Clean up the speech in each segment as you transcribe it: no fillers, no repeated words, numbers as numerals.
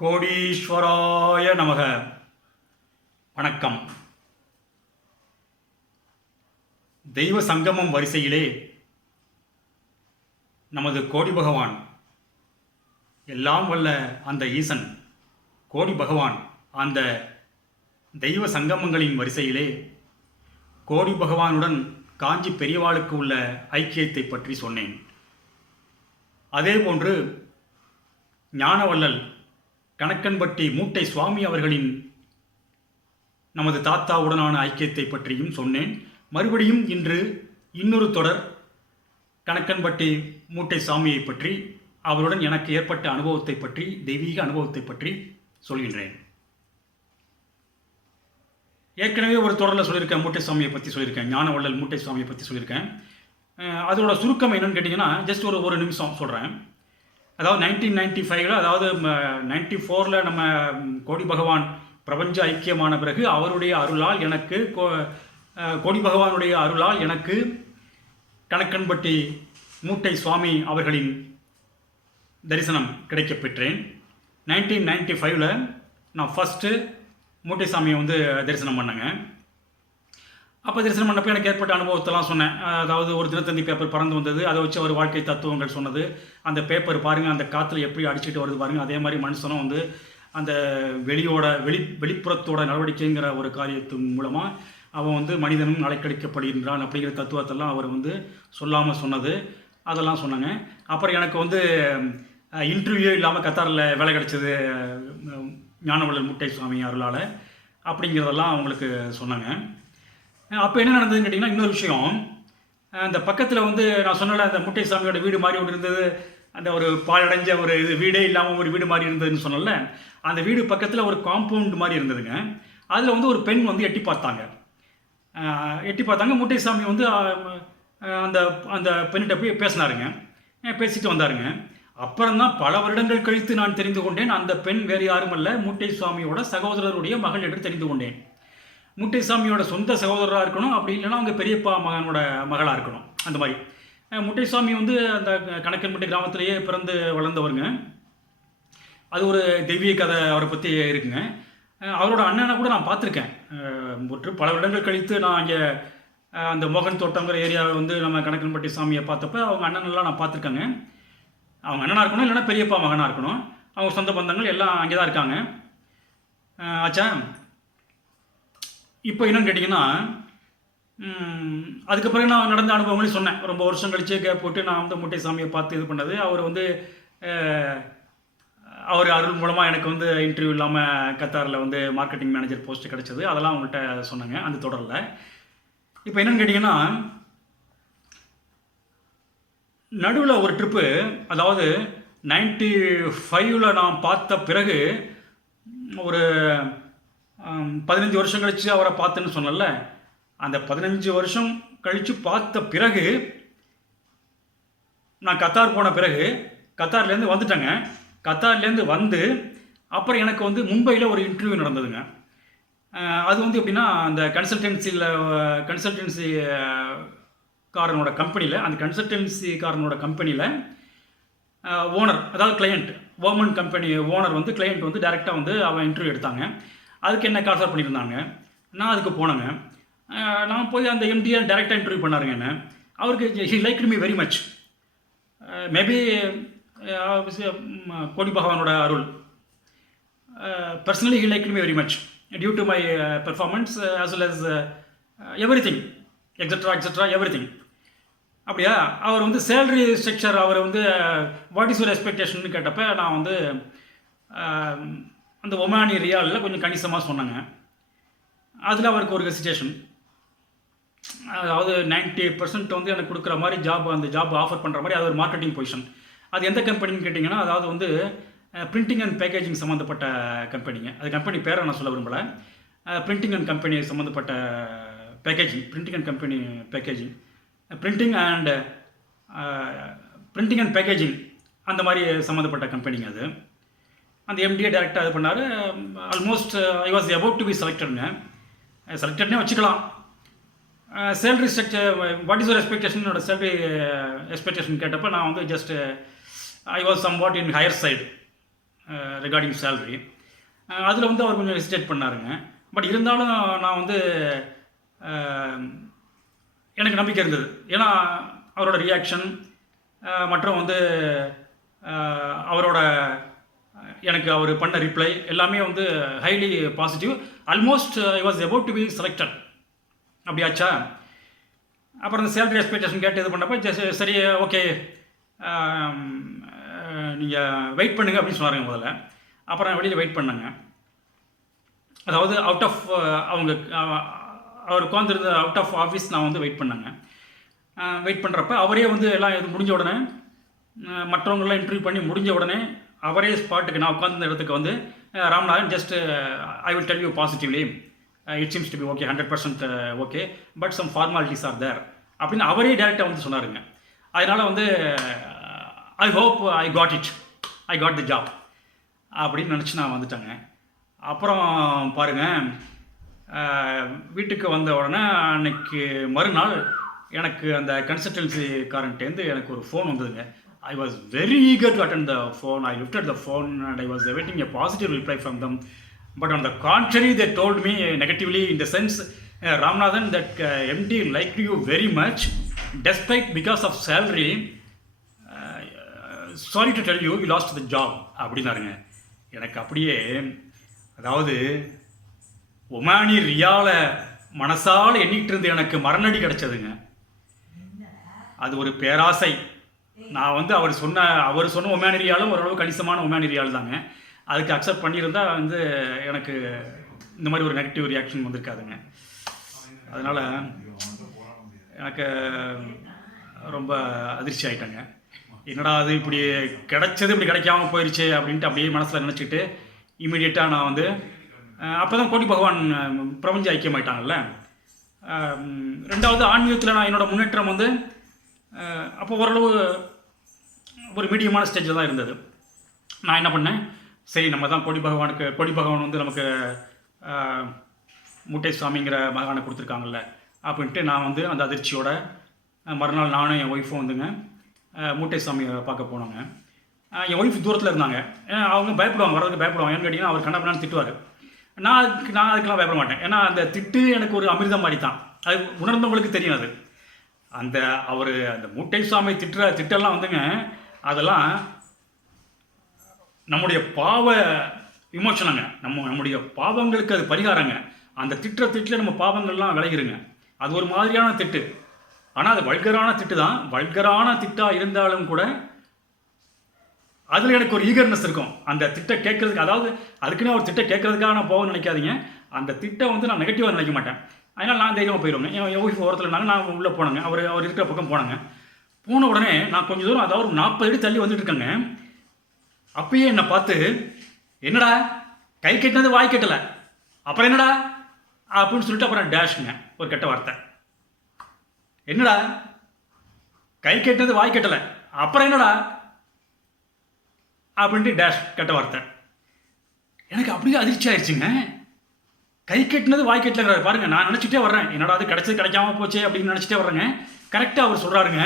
கோடீஸ்வராய நமக. வணக்கம். தெய்வ சங்கமம் வரிசையிலே நமது கோடி பகவான், எல்லாம் வல்ல அந்த ஈசன் கோடி பகவான், அந்த தெய்வ சங்கமங்களின் வரிசையிலே கோடி பகவானுடன் காஞ்சி பெரியவாளுக்கு உள்ள ஐக்கியத்தை பற்றி சொன்னேன். அதேபோன்று ஞானவள்ளல் கணக்கன்பட்டி மூட்டை சுவாமி அவர்களின் நமது தாத்தாவுடனான ஐக்கியத்தை பற்றியும் சொன்னேன். மறுபடியும் இன்று இன்னொரு தொடர் கணக்கன்பட்டி மூட்டை சாமியை பற்றி, அவருடன் எனக்கு ஏற்பட்ட அனுபவத்தை பற்றி, தெய்வீக அனுபவத்தை பற்றி சொல்கின்றேன். ஏற்கனவே ஒரு தொடரில் சொல்லியிருக்கேன், மூட்டை சாமியை பற்றி சொல்லியிருக்கேன், ஞானவள்ளல் மூட்டை சாமியை பற்றி சொல்லியிருக்கேன். அதோட சுருக்கம் என்னன்னு கேட்டிங்கன்னா, ஜஸ்ட் ஒரு நிமிஷம் சொல்கிறேன். அதாவது 1995, அதாவது 94 நம்ம கோடி பகவான் பிரபஞ்ச ஐக்கியமான பிறகு அவருடைய அருளால் எனக்கு கோடி பகவானுடைய அருளால் எனக்கு கணக்கன்பட்டி மூட்டை சுவாமி அவர்களின் தரிசனம் கிடைக்கப் பெற்றேன். 1995 நான் ஃபஸ்ட்டு மூட்டை சாமியை தரிசனம் பண்ணேங்க. அப்போ தரிசனம் பண்ணப்போ எனக்கு ஏற்பட்ட அனுபவத்தெல்லாம் சொன்னேன். அதாவது ஒரு தினத்தந்தி பேப்பர் பறந்து வந்தது, அதை வச்சு ஒரு வாழ்க்கை தத்துவங்கள் சொன்னது. அந்த பேப்பர் பாருங்கள், அந்த காற்றுல எப்படி அடிச்சுட்டு வருது பாருங்கள். அதே மாதிரி மனுஷனும் அந்த வெளிப்புறத்தோட நடவடிக்கைங்கிற ஒரு காரியத்தின் மூலமாக அவன் மனிதனும் அலைக்கழிக்கப்படுகின்றான் அப்படிங்கிற தத்துவத்தெல்லாம் அவர் சொல்லாமல் சொன்னது, அதெல்லாம் சொன்னாங்க. அப்புறம் எனக்கு இன்டர்வியூ இல்லாமல் கத்தாரில் வேலை கிடைச்சது ஞானவள்ளல் மூட்டை சுவாமி அருளால் அப்படிங்கிறதெல்லாம் அவங்களுக்கு சொன்னாங்க. அப்போ என்ன நடந்ததுன்னு கேட்டிங்கன்னா, இன்னொரு விஷயம், அந்த பக்கத்தில் நான் சொன்னல அந்த மூட்டை சாமியோட வீடு மாதிரி ஒன்று இருந்தது, அந்த ஒரு பாழடைஞ்ச ஒரு வீடே இல்லாமல் ஒரு வீடு மாதிரி இருந்ததுன்னு சொன்னல, அந்த வீடு பக்கத்தில் ஒரு காம்பவுண்ட் மாதிரி இருந்ததுங்க. அதில் ஒரு பெண் எட்டி பார்த்தாங்க. மூட்டை சாமி அந்த அந்த பெண்ணிட்ட போய் பேசினாருங்க, பேசிட்டு வந்தாருங்க. அப்புறம்தான் பல வருடங்கள் கழித்து நான் தெரிந்து கொண்டேன், அந்த பெண் வேறு யாரும் அல்ல, மூட்டை சுவாமியோட சகோதரருடைய மகள் என்று தெரிந்து கொண்டேன். மூட்டை சாமியோட சொந்த சகோதரராக இருக்கணும், அப்படி இல்லைன்னா அவங்க பெரியப்பா மகனோட மகளாக இருக்கணும். அந்த மாதிரி மூட்டை சாமி அந்த கணக்கன்பட்டி கிராமத்திலேயே பிறந்து வளர்ந்தவருங்க. அது ஒரு தெய்வீக கதை அவரை பற்றி இருக்குங்க. அவரோட அண்ணனை கூட நான் பார்த்துருக்கேன். பல வருடங்கள் கழித்து நான் அங்கே அந்த மோகன் தோட்டங்கிற ஏரியாவில் நம்ம கணக்கன்பட்டி சாமியை பார்த்தப்ப அவங்க அண்ணனெல்லாம் நான் பார்த்துருக்கேங்க. அவங்க அண்ணனாக இருக்கணும், இல்லைன்னா பெரியப்பா மகனாக இருக்கணும். அவங்க சொந்த பந்தங்கள் எல்லாம் அங்கே தான் இருக்காங்க. ஆச்சா, இப்போ என்னன்னு கேட்டிங்கன்னா, அதுக்கப்புறம் நான் நடந்த அனுபவங்களையும் சொன்னேன். ரொம்ப வருஷம் கழிச்சு கேப் போட்டு நான் மூட்டை சாமியை பார்த்து இது பண்ணது. அவர் அவர் அருள் மூலமாக எனக்கு இன்டர்வியூ இல்லாமல் கத்தாரில் மார்க்கெட்டிங் மேனேஜர் போஸ்ட்டு கிடச்சிது. அதெல்லாம் அவங்கள்ட்ட சொன்னாங்க அந்த தொடரில். இப்போ என்னென்னு கேட்டிங்கன்னா, நடுவில் ஒரு ட்ரிப்பு, அதாவது 95 நான் பார்த்த பிறகு ஒரு 15 வருஷம் கழித்து அவரை பார்த்தேன்னு சொன்னல, அந்த 15 வருஷம் கழித்து பார்த்த பிறகு நான் கத்தார் போன பிறகு கத்தார்லேருந்து வந்துட்டேங்க. கத்தார்லேருந்து அப்புறம் எனக்கு மும்பையில் ஒரு இன்டர்வியூ நடந்ததுங்க. அது எப்படின்னா, அந்த கன்சல்டன்சி காரனோட கம்பெனியில், அந்த கன்சல்டன்சிக்காரனோட கம்பெனியில் ஓனர், அதாவது client, government company owner client டைரெக்டாக அவன் இன்டர்வியூ எடுத்தாங்க. அதுக்கு என்ன கால்ஃபர் பண்ணியிருந்தாங்க. நான் அதுக்கு போனேங்க. நான் போய் அந்த எம்டியை டைரெக்டாக இன்டர்வியூ பண்ணாருங்க என்ன. அவருக்கு he liked me very much. Maybe கோடி பகவானோட அருள். Personally he liked me very much due to my performance as well as everything extra everything. அப்படியா, அவர் சேலரி ஸ்ட்ரக்சர், அவர் வாட் இஸ் யுவர் எக்ஸ்பெக்டேஷன் கேட்டப்போ நான் அந்த ஒமானி ரியாலில் கொஞ்சம் கணிசமாக சொன்னாங்க. அதில் அவருக்கு ஒரு ஹெசிடேஷன். அதாவது 90% எனக்கு கொடுக்குற மாதிரி அந்த ஜாப் ஆஃபர் பண்ணுற மாதிரி அது ஒரு மார்க்கெட்டிங் பொசிஷன். அது எந்த கம்பெனின்னு கேட்டிங்கன்னா, அதாவது பிரிண்டிங் அண்ட் பேக்கேஜிங் சம்மந்தப்பட்ட கம்பெனிங்க. அது கம்பெனி பேரை நான் சொல்ல விரும்பலை. பிரிண்டிங் அண்ட் கம்பெனி சம்மந்தப்பட்ட packaging, printing and company packaging, printing and packaging அந்த மாதிரி சம்மந்தப்பட்ட கம்பெனிங்க. அது அந்த எம்டிஏ டேரெக்டாக இது பண்ணார். Almost I was about to be செலக்டட்னே வச்சுக்கலாம். Salary structure, what is your expectation, என்னோட சேலரி எக்ஸ்பெக்டேஷன் கேட்டப்போ நான் just I was somewhat in higher side. Regarding salary. அதில் வந்து அவர் கொஞ்சம் ஹெசிடேட் பண்ணாருங்க. பட் இருந்தாலும் நான் வந்து எனக்கு நம்பிக்கை இருந்தது. ஏன்னா அவரோட ரியாக்ஷன் மற்றும் வந்து அவரோட எனக்கு அவர் பண்ண ரிப்ளை எல்லாமே வந்து highly positive. Almost I was about to be selected. அப்படியாச்சா. அப்புறம் இந்த சேலரி எக்ஸ்பெக்டேஷன் கேட்டு இது பண்ணப்போ சரி ஓகே நீங்கள் வெயிட் பண்ணுங்கள் அப்படின்னு சொன்னாருங்க முதல்ல. அப்புறம் வெளியில் வெயிட் பண்ணாங்க. அதாவது அவுட் ஆஃப் அவங்க அவர் உட்காந்துருந்த அவுட் ஆஃப் ஆஃபீஸ் நான் வந்து வெயிட் பண்ணாங்க. வெயிட் பண்ணுறப்ப அவரே வந்து எல்லாம் இது முடிஞ்ச உடனே மற்றவங்களாம் இன்டர்வியூ பண்ணி முடிஞ்ச உடனே அவரே ஸ்பாட்டுக்கு நான் உட்காந்துருந்த இடத்துக்கு வந்து Ramnathan just I will tell you positively it seems to be okay 100% okay but some formalities are there அப்படின்னு அவரே டேரெக்டாக வந்து சொன்னாருங்க. அதனால் வந்து I hope I got the job அப்படின்னு நினச்சி நான் வந்துட்டேங்க. அப்புறம் பாருங்கள், வீட்டுக்கு வந்த உடனே அன்னைக்கு மறுநாள் எனக்கு அந்த கன்சல்டன்சிக்காரன்ட்டேருந்து எனக்கு ஒரு ஃபோன் வந்ததுங்க. I was very eager to attend the phone. I lifted the phone and I was awaiting a positive reply from them. But on the contrary, they told me negatively in the sense, Ramanathan, that MD liked you very much, despite because of salary. Sorry to tell you, you lost the job. அப்படின்னாருங்க. எனக்கு அப்படியே, அதாவது Omani ரியாலை மனசால் எண்ணிட்டு இருந்து எனக்கு மரணடி கிடச்சதுங்க. அது ஒரு பேராசை. நான் வந்து அவர் சொன்ன ஒமானி ரியாலும் ஓரளவு கணிசமான ஒமானி ரியால் தாங்க. அதுக்கு அக்செப்ட் பண்ணியிருந்தால் வந்து எனக்கு இந்த மாதிரி ஒரு நெகட்டிவ் ரியாக்ஷன் வந்திருக்காதுங்க. அதனால் எனக்கு ரொம்ப அதிர்ச்சி ஆகிட்டேங்க. என்னடா அது இப்படி கிடைச்சது இப்படி கிடைக்காம போயிடுச்சு அப்படின்ட்டு அப்படியே மனசில் நினச்சிட்டு இமீடியட்டாக நான் வந்து அப்போ தான் கோடி பகவான் பிரபஞ்ச ஐக்கியமாயிட்டாங்கல்ல. ரெண்டாவது ஆன்மீகத்தில் நான் என்னோடய முன்னேற்றம் வந்து அப்போ ஓரளவு ஒரு மீடியமான ஸ்டேஜில் தான் இருந்தது. நான் என்ன பண்ணேன், சரி நம்ம தான் கோடி பகவான் வந்து நமக்கு மூட்டை சுவாமிங்கிற மகானை கொடுத்துருக்காங்கல்ல அப்படின்ட்டு நான் வந்து அந்த அதிர்ச்சியோட மறுநாள் நானும் என் ஒய்ஃபும் வந்துங்க மூட்டை சாமியை பார்க்க போனோங்க. என் ஒய்ஃப் தூரத்தில் இருந்தாங்க. அவங்க பயப்படுவாங்க, வரதுக்கு பயப்படுவாங்க. ஏன்னு கேட்டிங்கன்னா அவர் கண்ணப்பண்ணான்னு திட்டுவார். நான் அதுக்கெல்லாம் பயப்பட மாட்டேன். ஏன்னா அந்த திட்டு எனக்கு ஒரு அமிர்தம் மாதிரி தான். அது உணர்ந்தவங்களுக்கு தெரியும். அது அந்த மூட்டை சுவாமி திட்டெல்லாம் வந்துங்க, அதெல்லாம் நம்முடைய பாவ விமோசனங்க. நம்முடைய பாவங்களுக்கு அது பரிகாரங்க. அந்த திட்டில் நம்ம பாவங்கள்லாம் விளையிருங்க. அது ஒரு மாதிரியான திட்டு. ஆனால் அது வல்கரான திட்டு தான். வல்கரான திட்டாக இருந்தாலும் கூட அதில் எனக்கு ஒரு ஈகர்னஸ் இருக்கும். அந்த திட்டை கேட்கறதுக்கு, அதாவது அதுக்குன்னு ஒரு திட்டை கேட்கறதுக்காக நான் போகணும்னு நினைக்காதீங்க. அந்த திட்டை வந்து நான் நெகட்டிவாக நினைக்க மாட்டேன். அதனால் நான் தைரியமாக போயிடுவேங்க. என் ஒய்ஃப் ஓரத்தில் இருந்தாங்க, நான் உள்ளே போனேங்க. அவர் இருக்கிற பக்கம் போனாங்க. போன உடனே நான் கொஞ்சம் தூரம், அதாவது ஒரு 40 அடி தள்ளி வந்துட்டு இருக்கேங்க. அப்பயே என்னை பார்த்து, என்னடா கை கட்டினது வாய் கட்டலை, அப்புறம் என்னடா அப்படின்னு சொல்லிட்டு அப்புறம் டேஷுங்க ஒரு கெட்ட வார்த்தை. என்னடா கை கட்டினது வாய் கட்டலை, அப்புறம் என்னடா அப்படின்ட்டு டேஷ் கெட்ட வார்த்தை. எனக்கு அப்படியே அதிர்ச்சி ஆயிடுச்சுங்க. கை கட்டினது வாய் கட்டலைங்கிறாரு பாருங்க. நான் நினச்சிட்டே வர்றேன், என்னடா அது கிடைச்சது கிடைக்காம போச்சு அப்படின்னு நினச்சிட்டே வர்றேங்க. கரெக்டாக அவர் சொல்கிறாருங்க,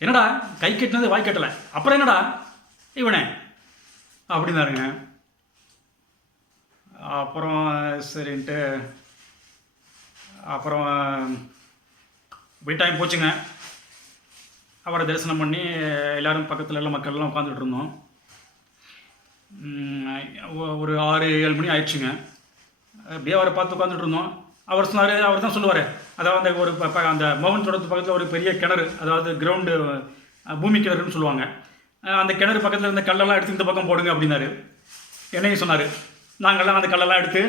என்னடா கை கட்டினது வாய் கட்டலை, அப்புறம் என்னடா இவனே அப்படின்னாருங்க. அப்புறம் சரின்ட்டு அப்புறம் டைம் போச்சுங்க. அவரை தரிசனம் பண்ணி எல்லோரும் பக்கத்தில் எல்லாம் மக்கள்லாம் உட்காந்துட்டு இருந்தோம். ஒரு 6-7 மணி ஆயிடுச்சுங்க. அப்படியே அவரை பார்த்து உட்காந்துட்டு இருந்தோம். அவர் தான் சொல்லுவார், அதாவது அந்த மோகன் தோட்டத்து பக்கத்தில் ஒரு பெரிய கிணறு, அதாவது கிரவுண்டு பூமி கிணறுன்னு சொல்லுவாங்க. அந்த கிணறு பக்கத்தில் இருந்த கல்லெல்லாம் எடுத்து இந்த பக்கம் போடுங்க அப்படின்னாரு. என்னையும் சொன்னார். நாங்கள்லாம் அந்த கல்லெல்லாம் எடுத்து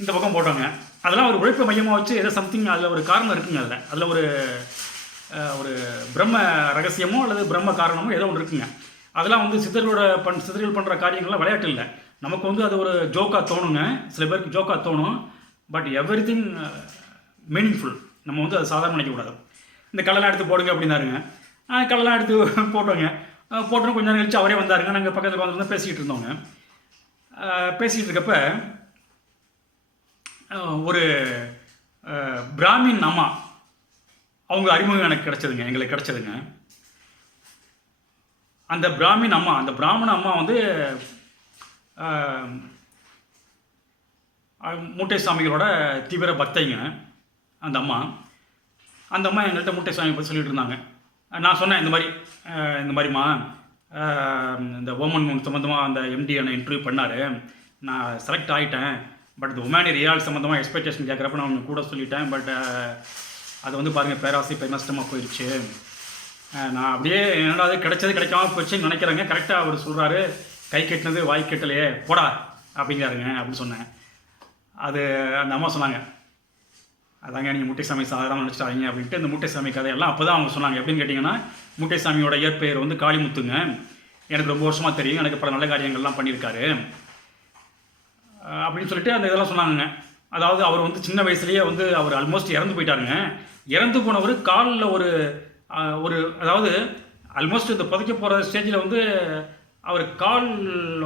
இந்த பக்கம் போட்டோங்க. அதெல்லாம் ஒரு உழைப்பு மையமாக வச்சு ஏதோ சம்திங், அதில் ஒரு காரணம் இருக்குங்க. அதில் ஒரு பிரம்ம ரகசியமோ அல்லது பிரம்ம காரணமோ ஏதோ ஒன்று இருக்குங்க. அதெல்லாம் வந்து சித்தர்கள் பண்ணுற காரியங்கள்லாம் விளையாட்டு இல்லை. நமக்கு வந்து அது ஒரு ஜோக்காக தோணுங்க. சில பேருக்கு ஜோக்காக தோணும். But everything meaningful. நம்ம வந்து அது சாதாரண நினைக்கக்கூடாது. இந்த கல்லெல்லாம் எடுத்து போடுங்க அப்படின்னாருங்க. கல்லெல்லாம் எடுத்து போட்டோங்க. போட்டோன்னு கொஞ்சம் நேரம் கழிச்சு அவரே வந்தாருங்க. நாங்கள் பக்கத்தில் வந்து பேசிக்கிட்டு இருந்தோங்க. பேசிக்கிட்டு இருக்கப்ப ஒரு பிராமின் அம்மா, அவங்க அறிமுகம் எங்களுக்கு கிடச்சதுங்க. அந்த பிராமண அம்மா வந்து மூட்டை சாமிகளோட தீவிர பக்தைங்க அந்த அம்மா. அந்த அம்மா எங்கள்கிட்ட மூட்டை சாமியை பற்றி சொல்லிட்டு இருந்தாங்க. நான் சொன்னேன் இந்த மாதிரிம்மா இந்த ஓமன் சம்மந்தமாக அந்த எம்டி என்னை இன்டர்வியூ பண்ணார், நான் செலக்ட் ஆகிட்டேன். பட் இந்த உமானி ரியால் சம்மந்தமாக எக்ஸ்பெக்டேஷன் கேட்குறப்ப நான் அவங்க கூட சொல்லிட்டேன். பட் அது வந்து பாருங்கள் பேராசை பெருநஷ்டமாக போயிடுச்சு. நான் அப்படியே என்னடா அது கிடைச்சது கிடைக்காம போயிடுச்சுன்னு நினைக்கிறேங்க. கரெக்டாக அவர் சொல்கிறாரு, கை கட்டினது வாய் கட்டலையே போடா அப்படிங்கிறாருங்க அப்படின்னு சொன்னேன். அது அந்த அம்மா சொன்னாங்க, அதாங்க நீங்கள் முட்டைசாமி சாதாரணமாக நினச்சிட்டாங்க அப்படின்ட்டு. இந்த முட்டைசாமி கதையெல்லாம் அப்போ தான் அவங்க சொன்னாங்க. எப்படின்னு கேட்டிங்கன்னா, முட்டைசாமியோட இயற்பெயர் வந்து காளிமுத்துங்க. எனக்கு ரொம்ப வருஷமாக தெரியும், எனக்கு பல நல்ல காரியங்கள்லாம் பண்ணியிருக்காரு அப்படின்னு சொல்லிட்டு அந்த இதெல்லாம் சொன்னாங்க. அதாவது அவர் வந்து சின்ன வயசுலேயே வந்து அவர் ஆல்மோஸ்ட் இறந்து போயிட்டாருங்க. இறந்து போனவர் காலில் ஒரு அதாவது ஆல்மோஸ்ட் இந்த புதைக்க போகிற ஸ்டேஜில் வந்து அவர் கால்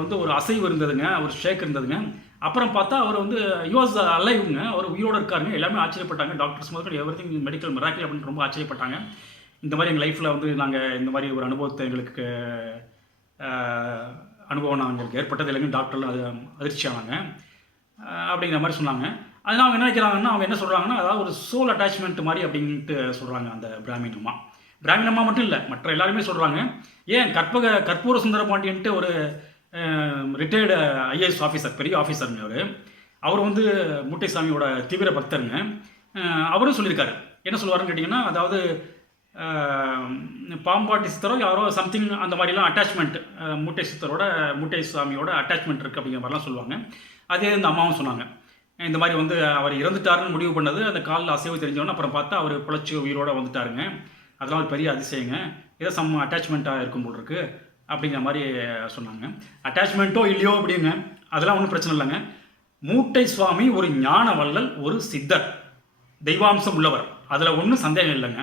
வந்து ஒரு அசைவு இருந்ததுங்க, ஒரு ஷேக் இருந்ததுங்க. அப்புறம் பார்த்தா அவர் வந்து யூஎஸ் அலைவுங்க, அவர் உயிரோடு இருக்காருங்க. எல்லாமே ஆச்சரியப்பட்டாங்க. டாக்டர்ஸ் முதல்ல எவ்ரிதிங் மெடிக்கல் மிராக்கிள் அப்படின்னு ரொம்ப ஆச்சரியப்பட்டாங்க. இந்த மாதிரி எங்கள் லைஃப்பில் வந்து நாங்கள் இந்த மாதிரி ஒரு அனுபவத்தை எங்களுக்கு அனுபவம் எங்களுக்கு ஏற்பட்டது இல்லைங்க. டாக்டர்லாம் அது அதிர்ச்சியானாங்க அப்படிங்கிற மாதிரி சொன்னாங்க. அதனால் அவங்க என்ன நினைக்கிறாங்கன்னா, அவங்க என்ன சொல்கிறாங்கன்னா, அதாவது ஒரு சோல் அட்டாச்மெண்ட் மாதிரி அப்படின்ட்டு சொல்கிறாங்க அந்த பிராமின் அம்மா மட்டும் இல்லை, மற்ற எல்லாருமே சொல்கிறாங்க. ஏன் கற்பூர சுந்தர பாண்டியன்ட்டு ஒரு ரிட்டையர்டு ஐஏஎஸ் ஆஃபீஸர், பெரிய ஆஃபீஸருங்க அவர் வந்து மூட்டைசாமியோட தீவிர பக்தருங்க. அவரும் சொல்லியிருக்காரு. என்ன சொல்லுவாருன்னு கேட்டிங்கன்னா, அதாவது பாம்பாட்டி சித்தரோ யாரோ சம்திங் அந்த மாதிரிலாம் அட்டாச்மெண்ட் மூட்டை சாமியோட அட்டாச்மெண்ட் இருக்குது அப்படிங்கிற மாதிரிலாம் சொல்லுவாங்க. அதே இந்த அம்மாவும் சொன்னாங்க. இந்த மாதிரி வந்து அவர் இறந்துட்டாருன்னு முடிவு பண்ணது அந்த காலில் அசைவு தெரிஞ்சவொன்னே அப்புறம் பார்த்தா அவர் பிழைச்சி உயிரோடு வந்துட்டாருங்க. அதெல்லாம் ஒரு பெரிய அதிசயங்க. ஏதோ சம் அட்டாச்மெண்ட்டாக இருக்கும் போல் இருக்குது அப்படிங்கிற மாதிரி சொன்னாங்க. அட்டாச்மெண்ட்டோ இல்லையோ அப்படிங்க, அதெல்லாம் ஒன்றும் பிரச்சனை இல்லைங்க. மூட்டை சுவாமி ஒரு ஞான வள்ளல், ஒரு சித்தர், தெய்வாம்சம் உள்ளவர், அதில் ஒன்றும் சந்தேகம் இல்லைங்க.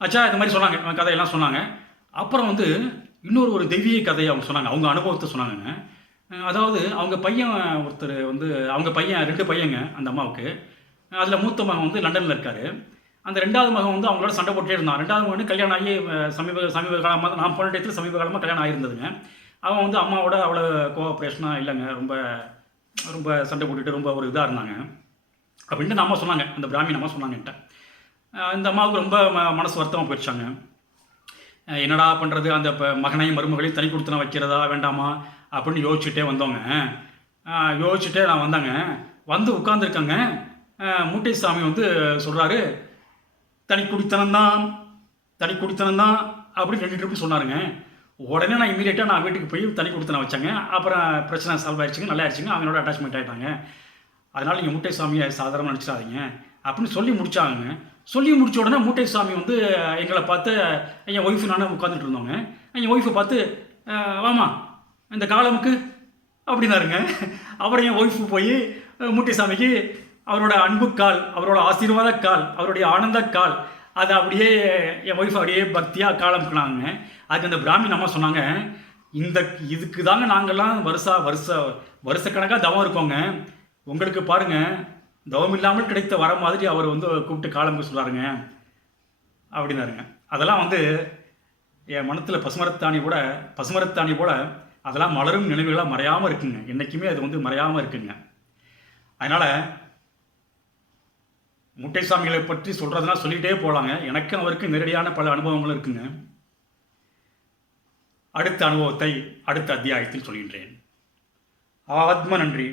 ஆச்சா இந்த மாதிரி சொன்னாங்க, கதையெல்லாம் சொன்னாங்க. அப்புறம் வந்து இன்னொரு ஒரு தெய்வீக கதையை அவங்க சொன்னாங்க, அவங்க அனுபவத்தை சொன்னாங்கங்க. அதாவது அவங்க பையன் ஒருத்தர் வந்து, அவங்க பையன் 2 பையங்க அந்த அம்மாவுக்கு. அதில் மூத்த மகன் வந்து லண்டனில் இருக்கார். அந்த 2வது மகன் வந்து அவங்களோட சண்டை போட்டே இருந்தான். 2வது மகன் கல்யாணம் ஆகி சமீப காலமாக, நான் போன டயத்தில் சமீப காலமாக கல்யாணம் ஆகியிருந்ததுங்க. அவன் வந்து அம்மாவோட அவ்வளோ கோஆப்ரேஷனாக இல்லைங்க, ரொம்ப ரொம்ப சண்டை போட்டுட்டு ரொம்ப ஒரு இதாக இருந்தாங்க அப்படின்ட்டு அம்மா சொன்னாங்க. அந்த பிராமின் அம்மா சொன்னாங்கன்ட்ட இந்த அம்மாவுக்கு ரொம்ப மனசு வருத்தமாக போயிடுச்சாங்க. என்னடா பண்ணுறது, அந்த மகனையும் மருமகளையும் தனி கொடுத்தன வைக்கிறதா வேண்டாமா அப்படின்னு யோசிச்சுட்டே வந்தோங்க. யோசிச்சுட்டே நான் வந்தாங்க. வந்து உட்காந்துருக்கேங்க. மூட்டை சாமி வந்து சொல்கிறாரு, தனி குடித்தனம் தான் அப்படின்னு 2 ட்ரிப்பு சொன்னாருங்க. உடனே நான் இமீடியட்டாக நான் வீட்டுக்கு போய் தனி குடித்தனம் வச்சாங்க. அப்புறம் பிரச்சனை சால்வ் ஆகிடுச்சிங்க, நல்லா ஆயிடுச்சுங்க. அவங்களோட அட்டாச்மெண்ட் ஆகிட்டாங்க. அதனால் நீங்கள் மூட்டை சாமியை சாதாரணமாக நினச்சிடாதீங்க அப்படின்னு சொல்லி முடித்தாங்க. சொல்லி முடித்த உடனே மூட்டை சாமி வந்து எங்களை பார்த்து, என் ஒய்ஃபு நானும் உட்காந்துட்டு இருந்தோங்க. என் ஒய்ஃபை பார்த்து, வாமா இந்த காலமுக்கு அப்படின்னாருங்க. அப்புறம் என் ஒய்ஃபு போய் மூட்டை சாமிக்கு அவரோட அன்பு கால், அவரோட ஆசீர்வாத கால், அவருடைய ஆனந்த கால், அதை அப்படியே என் ஒய்ஃப் அப்படியே பக்தியாக காலமுக்குனாங்க. அதுக்கு அந்த பிராமின் அம்மா சொன்னாங்க, இதுக்கு தாங்க நாங்கள்லாம் வருஷக்கணக்காக தவம் இருக்கோங்க. உங்களுக்கு பாருங்கள், தவம் இல்லாமல் கிடைத்த வர மாதிரி அவர் வந்து கூப்பிட்டு காலமுக்கு சொல்கிறாருங்க அப்படின்னாருங்க. அதெல்லாம் வந்து என் மனத்தில் பசுமரத்தாணி போல அதெல்லாம் மலரும் நினைவுகளாக மறையாமல் இருக்குங்க. என்றைக்குமே அது வந்து மறையாமல் இருக்குங்க. அதனால் மூட்டைசாமிகளை பற்றி சொல்கிறதுனா சொல்லிகிட்டே போகலாங்க. எனக்கும் அவருக்கு நேரடியான பல அனுபவங்களும் இருக்குங்க. அடுத்த அனுபவத்தை அடுத்த அத்தியாயத்தில் சொல்கின்றேன். ஆத்ம நன்றி.